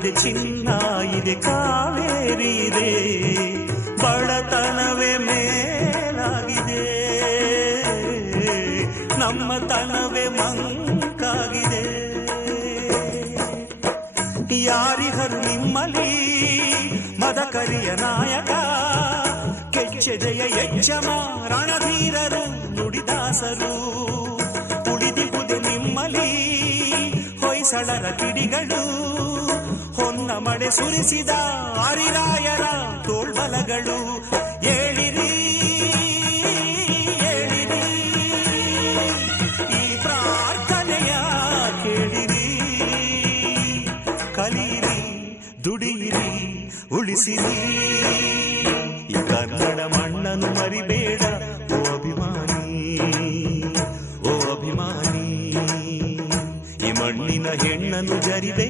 ಇದೆ, ಚಿನ್ನ ಇದೆ, ಕಾವೇರಿ ಇದೆ, ಬಡತನವೇ ಮೇಲಾಗಿದೆ, ನಮ್ಮ ತನವೇ ಮಂಕಾಗಿದೆ. ಯಾರಿಗರು ನಿಮ್ಮಲ್ಲಿ ಮದಕರಿಯ ನಾಯಕ, ಕೆಚ್ಚೆದೆಯ ಯಜ್ಜಮ ರಣಧೀರರು ನುಡಿದಾಸರು, ಉಳಿದಿಹುದೆ ನಿಮ್ಮಲ್ಲಿ ಹೊಯ್ಸಳರ ಕಿಡಿಗಳು, ಹೊನ್ನ ಮಳೆ ಸುರಿಸಿದ ಹರಿರಾಯರ ತೋಳ್ಬಲಗಳು. ಏಳಿರಿ ಏಳಿರಿ, ಈ ಪ್ರಾರ್ಥನೆಯ ಕೇಳಿರಿ, ಕಲಿಯಿರಿ, ದುಡಿಯಿರಿ, ಉಳಿಸಿರಿ.